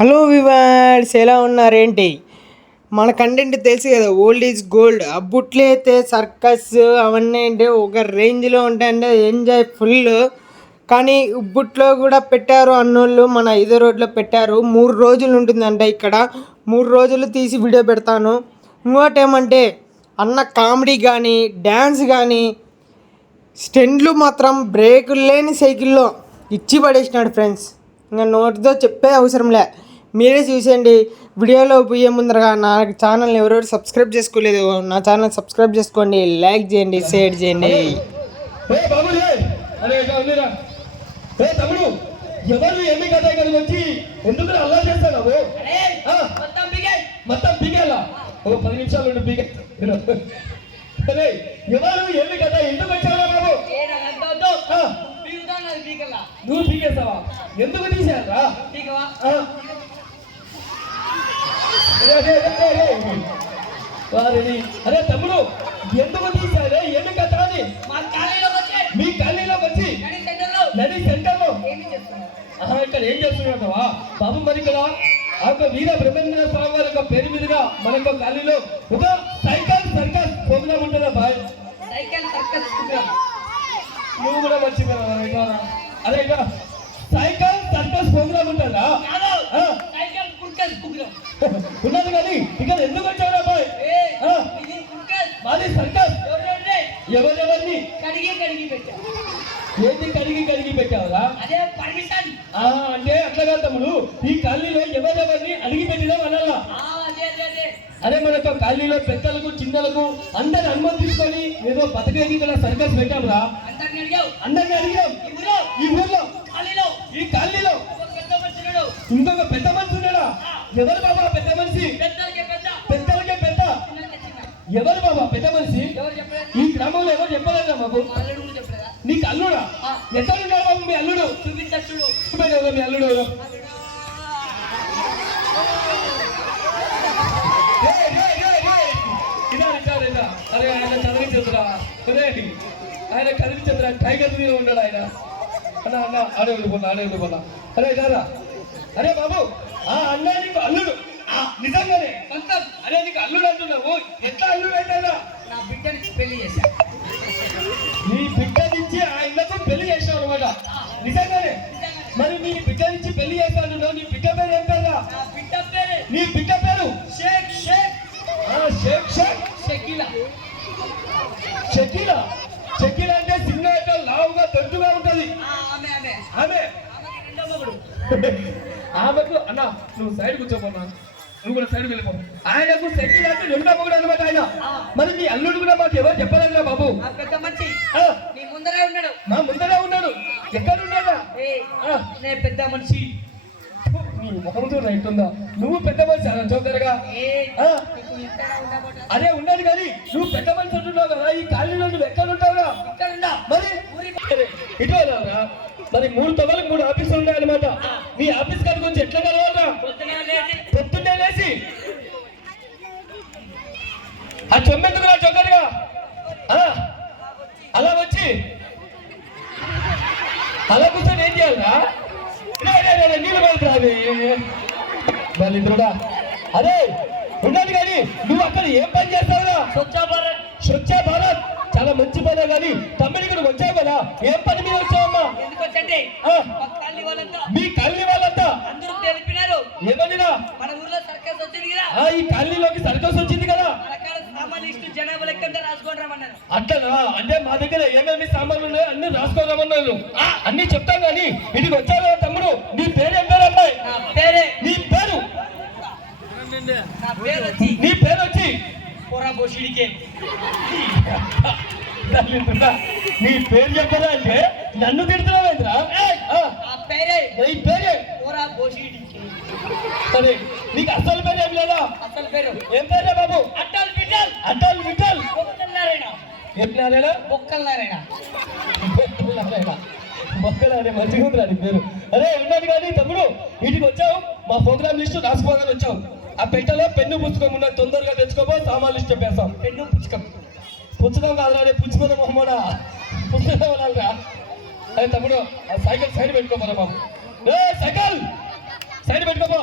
Hello viewers, ఎలా ఉన్నారేంటి? మన content తెలుసు కదా, ఓల్డ్ ఈజ్ గోల్డ్. అబ్బుట్లో అయితే సర్కస్ అవన్నీ అంటే ఒక రేంజ్లో ఉంటాయంటే ఎంజాయ్ ఫుల్. కానీ ఇబ్బుట్లో కూడా పెట్టారు అన్నోళ్ళు మన ఐదో రోడ్లో పెట్టారు. 3 రోజులు ఉంటుందంట ఇక్కడ. 3 రోజులు తీసి వీడియో పెడతాను. ఇంకోటి ఏమంటే అన్న కామెడీ కానీ డ్యాన్స్ కానీ స్టెంట్లు మాత్రం బ్రేకులు లేని సైకిల్లో ఇచ్చి పడేసినాడు ఫ్రెండ్స్. ఇంకా నోటితో చెప్పే అవసరంలే, మీరే చూసేయండి. వీడియోలో పోయే ముందరగా నా ఛానల్ని ఎవరెవరు సబ్స్క్రైబ్ చేసుకోలేదు, నా ఛానల్ సబ్స్క్రైబ్ చేసుకోండి, లైక్ చేయండి, షేర్ చేయండి. ఎవరు ఏమి కదా ఇక్కడికి వచ్చి ఎందుకు అల్లా చేస్తావు? మొత్తం పీకేలా 10 నిమిషాలు ఉండి పీకే. ఎవరు ఏమి కదా ఎందుకు వచ్చావా బాబు? నువ్వు పీకేస్తావా? ఎందుకు తీసేయాలరా? అరే తమ్ముడు, ఎందుకు తీసారే? ఏమి కదా అని మీ కాలనీలోకి వచ్చి నడి సెంటర్లో ఇక్కడ ఏం చేస్తున్నావా బాబు? మరి ఇక్కడ వీర బ్రహ్మేంద్ర స్వామి వారి యొక్క పేరు మీదుగా మన యొక్క కాలనీలో ఒక సైకిల్ సర్కస్ ప్రోగ్రామ్ ఉంటుందా బాయ్? నువ్వు కూడా మర్చిపోయావా? అదే ఇక సైకిల్ సర్కస్ ప్రోగ్రామ్ ఉంటుందా? ఉన్నది కానీ ఇక్కడ ఎందుకు వచ్చావురా బాయ్? మాది సర్కస్. ఎవరెవరిని ఏంటి కడిగి పెట్టావరా? అంటే అట్లాగా తమ్ముడు, ఈ కాలనీలో ఎవరెవరిని అడిగి పెట్టినాం అనాలా? అదే మన యొక్క కాలనీలో పెద్దలకు చిన్నలకు అందరి అనుమతి తీసుకొని ఏదో బతకేది ఇక్కడ సర్కస్ పెట్టాంరా. అందరిని అడిగాం. ఈ ఊర్లో ఈ కాలనీలో ఇంకొక పెద్ద మనిషి ఉన్నాడా? ఎవరు బాబా పెద్ద మనిషి? పెద్దలకే పెద్ద. ఎవరు బాబా పెద్ద మనిషి? ఈ గ్రామంలో ఎవరు చెప్పలేదా బాబు? నీకు అల్లుడా? ఎక్కడున్నాడు బాబు మీ అల్లుడు? చూపించు మీ అల్లుడు. అరే ఆయన కదిలించదురా, ఆయన కదిలించదురా. టైగర్ మీద ఉన్నాడు ఆయన. అన్న అన్న ఆడే వెళ్ళిపోన్నా. అరే కారా? అరే బాబు, ఆ అన్న నీకు అల్లుడు నిజంగానే? అరే నీకు అల్లుడు అంటున్నావు, ఎట్లా అల్లుడు అయినా? నా బిడ్డని పెళ్లి చేశా. నీ బిడ్డ నుంచి ఆయనకు పెళ్లి చేసావు అనమాట? నిజంగానే? మరి నీ బిడ్డ నుంచి పెళ్లి చేస్తాను. నీ బిడ్డ పేరు ఏం పేరు? నీ బిడ్డ పేరు షేక్ షకీలా అంటే చిన్న లావుగా దొడ్డుగా ఉంటది ఆమెకు. అన్న నువ్వు సైడ్ కూర్చోపోన్నా, నువ్వు కూడా సైడ్ వెళ్ళిపో. ఆయనకు షకీలా అంటే రెండో మొగుడు అనమాట ఆయన. మరి నీ అల్లుడు కూడా మాకు ఎవరు చెప్పలేదురా బాబు? పెద్ద మనిషి నీ ముందరే ఉన్నాడు. నా ముందరే ఉన్నాడు. ఎక్కడ ఉన్నాడా? నేను పెద్ద మనిషి. నీ ముఖంతో రైట్ ఉందా? నువ్వు పెద్ద మనిషి అలా చౌకరగా? అదే ఉన్నది కానీ నువ్వు పెద్ద మనిషి అంటున్నావు కదా, ఈ కాలనీలో నువ్వు ఎక్కడ ఉంటావురా? మరి ఇటు వెళ్ళావురా? మరి 3 తొగలకు 3 ఆఫీసులు ఉన్నాయన్నమాట. నీ ఆఫీస్ కాడికి వచ్చి ఎట్లా కలవాలరా? పొద్దున్నే లేచి ఆ చెమ్మెందుకు రా చౌకరగా అలా వచ్చి అలా కూర్చొని ఏం చేయాలరా? నీళ్ళు పడుతురావి వాళ్ళిద్దరుడా. అదే ఉన్నది కానీ నువ్వు అక్కడ ఏం పని చేస్తావురా? స్వచ్ఛ భారత్ చాలా మంచి పనే కానీ తమ్ముడి ఇక్కడ వచ్చావు కదా, ఏం పని మీద వచ్చావమ్మా? మీ కాలనీ వాళ్ళంతా ఏమన్నా మన ఊర్లో సర్కస్ వచ్చింది కదా, ఈ కాలనీలోకి సర్కస్ వచ్చింది కదా, జనాభా లెక్క రాసుకొని రమ్మన్నారు. అట్లా అంటే మా దగ్గర ఏమేమి సామాన్లు ఉన్నాయో అన్ని రాసుకోరమ్మన్నారు. అన్ని చెప్తాను కానీ ఇదికి వచ్చావు కదా తమ్ముడు, నీ పేరు ఏం పేరు అబ్బాయి? నీ పేరు వచ్చి పోరా బోషిడికే. నీ పేరు చెప్పదా అంటే నన్ను తిడుతున్నావేంద్రా? ఈ పేరే పోరా బోషిడికే. సరే, నీకు అసలు పేరు ఏం లేదా? అసలు పేరు ఏం పేరే బాబు? అట్టల్ విఠల్. ఏం నారాయణ? బొక్కలారే మంచిగా ఉందిరా నీ పేరు. అరే ఉన్నది కానీ తమ్ముడు, ఇంటికి వచ్చావు, మా ప్రోగ్రామ్ లిస్టు రాసుకోవాలని వచ్చావు. ఆ పెట్టలో పెన్ను పుస్తకం ఉన్నది, తొందరగా తెచ్చుకోబో, సామాన్ లిస్ట్ చెప్పేస్తాం. పెన్ను పుస్తకం కాదురా, రే పుచ్చుకోదా మొహమ్మడా, పుస్తకం అనాలిరా. అరే తమ్ముడు, ఆ సైకిల్ సైడ్ పెట్టుకోపోరా బాబు. సైకిల్ సైడ్ పెట్టుకోపో.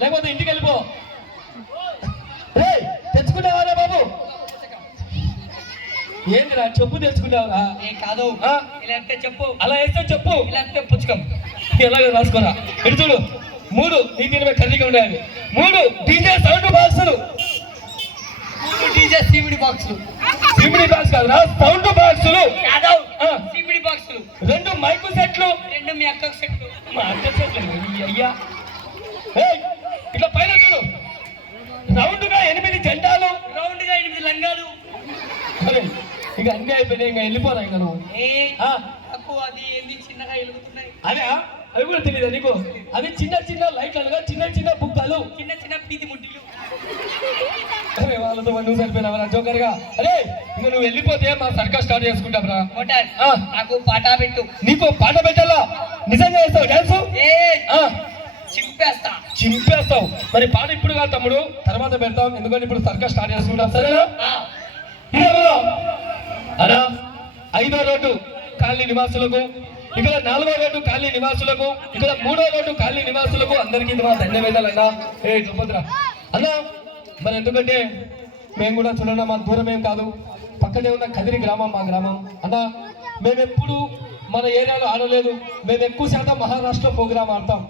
లేకపోతే ఇంటికి వెళ్ళిపో. ఏయ్, తెచ్చుకున్నావారా బాబు? ఏంటిరా చెప్పు తెచ్చుకున్నావురా? ఏ కాదు ఆ? ఇలా అంటే చెప్పు, అలా వేస్తే చెప్పు, ఇలా అంటే పుచ్చుకం. ఎలాగో రాసుకోరా. ఇటు చూడు, 3 నీ దీని కర్రీగా ఉండాలి. 3 డీజే సౌండ్ బాక్సులు. 3 డీజే సివిడి బాక్సులు. సిమిడి బాక్స్ కాదురా, సౌండ్ బాక్సులు. కాదు ఆ. సివిడి బాక్సులు. 2 మైకు సెట్లు. 2 మీ అక్కకు సెట్లు. మా అక్క సెట్లు అయ్యా. ఏయ్, ఇట్లా పైన చూడు, రౌండ్గా 8 జెండాలు. రౌండ్ గా 8 లంగాలు. అరే, ఇక అన్నీ అయిపోయినాయి, ఇంకా వెళ్ళిపోరా ఇంకా నువ్వు. ఏ ఆ, నాకు అది ఏంది చిన్నగా ఎలుగుతున్నాయి. అదే అవి కూడా తెలియదా నీకు? అవి చిన్న చిన్న లైట్లు అనగా చిన్న చిన్న బుక్కలు. చిన్న చిన్న పీతి ముట్టిలు. అరే వాళ్ళతో నువ్వు సరిపోయినావరా జోకర్గా. అరే ఇంక నువ్వు వెళ్ళిపోతే మా సర్కస్ స్టార్ట్ చేసుకుంటాంరా. మోటార్ ఆ. నాకు పాటా పెట్టు. నీకు పాట పెట్టాలా? నిజంగా వేస్తావు డాన్సు? ఏ ఆ, చింపేస్తా. చింపేస్తావు. మరి పాట ఇప్పుడు కాదు తమ్ముడు, తర్వాత పెడతాం, ఎందుకంటే ఇప్పుడు సర్కస్ స్టార్ట్ చేసుకుంటాం, సరేనా? ఆ. అలా 5వ రోడ్డు కాలనీ నివాసులకు, ఇక్కడ 4వ రోడ్డు కాలనీ నివాసులకు, ఇక్కడ 3వ రోడ్డు కాలనీ నివాసులకు అందరికీ మా ధన్యవాదాలు అన్నా. ఏ చెప్పొద్దురా అన్నా. మరి ఎందుకంటే మేము కూడా చూడన్నా, మా దూరం ఏం కాదు, పక్కనే ఉన్న కదిరి గ్రామం మా గ్రామం అన్నా. మేము ఎప్పుడు మన ఏరియాలో ఆడలేదు. మేము ఎక్కువ శాతం మహారాష్ట్ర ప్రోగ్రామ్ ఆడతాం.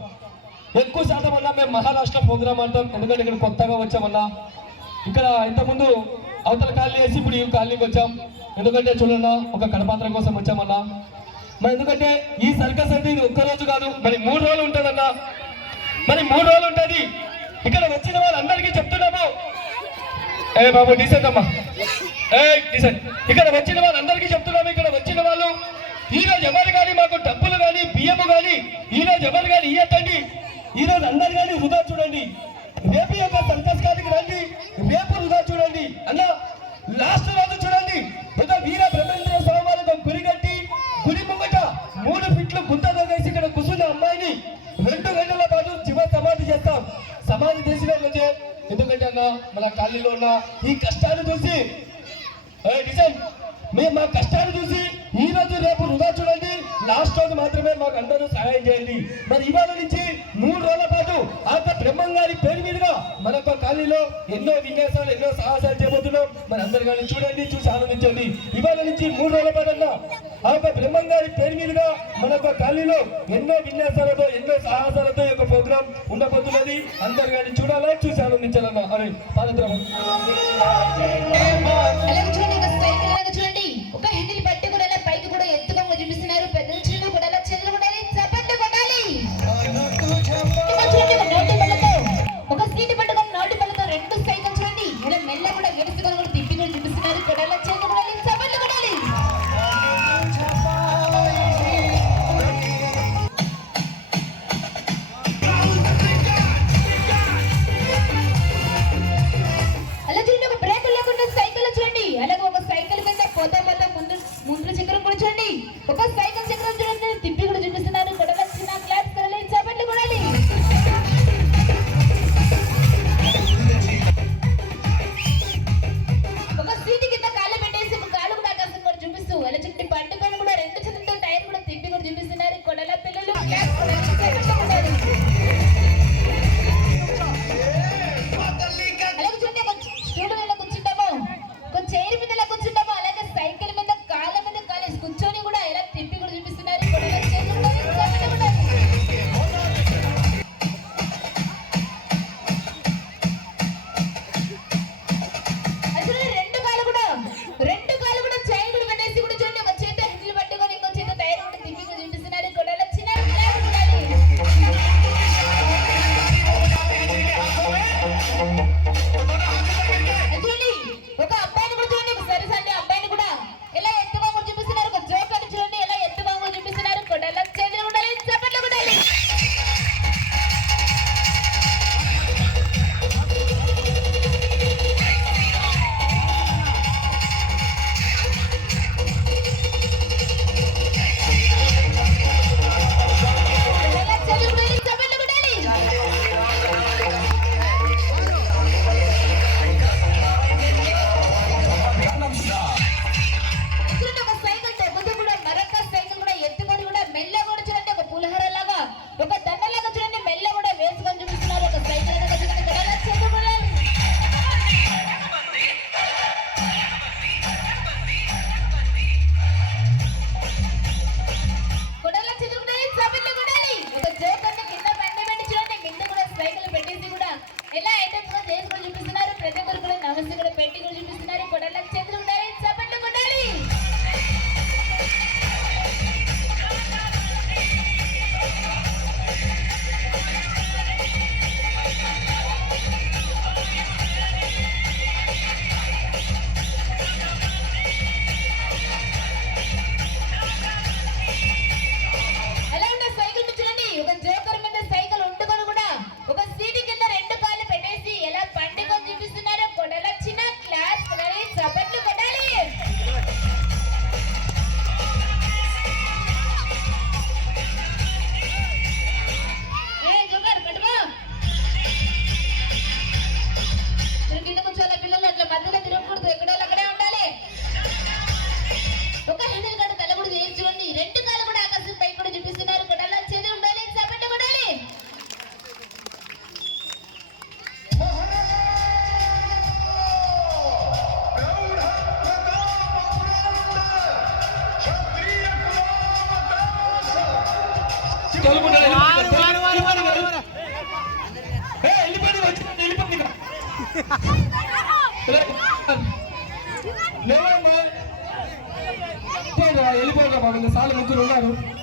ఎక్కువ శాతం అన్నా మేము మహారాష్ట్ర ప్రోగ్రామ్ ఆడతాం, ఎందుకంటే ఇక్కడ కొత్తగా వచ్చామన్నా. ఇక్కడ ఇంతకుముందు అవతల కాలనీ వేసి ఇప్పుడు ఈ కాలనీకి వచ్చాం. ఎందుకంటే చూడన్నా, ఒక కడపాత్ర కోసం వచ్చామన్నా. మరి ఎందుకంటే ఈ సర్కస్ అంటే ఇది ఒక్కరోజు కాదు, మరి 3 రోజులు ఉంటుందన్నా. మరి 3 రోజులు ఉంటుంది. ఇక్కడ వచ్చిన వాళ్ళందరికీ చెప్తున్నాము, ఏ బాబు డీసెంట్ అమ్మా, ఏ డీసెంట్. ఇక్కడ వచ్చిన వాళ్ళందరికీ చెప్తున్నాము, ఇక్కడ వచ్చిన వాళ్ళు ఈరోజు ఎవరు కానీ మాకు డబ్బులు కానీ బియ్యము కానీ ఈరోజు ఎవరు కానీ ఇయ్యద్దండి. ఈరోజు అందరు కానీ వృధా చూడండి. రేపు యొక్క సర్కస్ కాడికి రండి, రేపు వృధా చూడండి అన్న. లాస్ట్ రోజు చూడండి, ఒక వీర బ్రహ్మేంద్ర స్వామి వారికి ఒక గుడి కట్టి గుడి ముంగట 3 ఫీట్లు గుంత వేసి ఇక్కడ కూర్చున్న అమ్మాయిని 2 గంటల పాటు జీవ సమాధి చేస్తాం. సమాధి చేసిన రోజే, ఎందుకంటే అన్న మన కాలనీలో ఉన్న ఈ కష్టాలు చూసి, డిజైన్ మేము మా కష్టాలు చూసి ఈ రోజు రేపు వృధా చూడండి. లాస్ట్ రోజు మాత్రమే మాకు అందరూ సహాయం చేయండి. మరి ఇవాళ నుంచి 3 రోజుల పాటు ఆ బ్రహ్మం గారి పేరు మీదుగా మన యొక్క కాలనీలో ఎన్నో విన్యాసాలు, ఎన్నో సాహసాలు చేయబోతున్నాం. మరి అందరు కానీ చూడండి, చూసి ఆనందించండి. ఇవాళ నుంచి 3 రోజుల పాటు అన్న ఆ యొక్క బ్రహ్మం గారి పేరు మీదుగా మన యొక్క కాలనీలో ఎన్నో విన్యాసాలతో, ఎన్నో సాహసాలతో ఈ యొక్క ప్రోగ్రాం ఉండబోతున్నది. అందరు కానీ చూడాలా, చూసి ఆనందించాలన్నా. అరే పాదద్రవం అలాగే చూడండి, ఒక సైకిల్ లాగా చూడండి, ఒక హ్యాండిల్ పట్టి కూడా అలా పైకి కూడా ఎత్తుగా చూపిస్తున్నారు. పెద్దలు చిన్న కూడా అలా చేతులు కొట్టాలి, చప్పట్లు కొట్టాలి. ఇంకా చూడండి, ఒక నోటి బల్లతో, ఒక సీటు పట్టుకొని నోటి బల్లతో 2 సైకిల్ చూడండి, ఇలా మెల్ల కూడా గెలుచుకొని కూడా తిప్పి కూడా చూపిస్తున్నారు. కొడాల చేతులు కొట్టాలి, చప్పట్లు కొట్టాలి. అలా చూడండి, ఒక బ్రేక్ లేకుండా సైకిల్ చూడండి, అలాగే ఒక సైకిల్ మీద చేస్తారు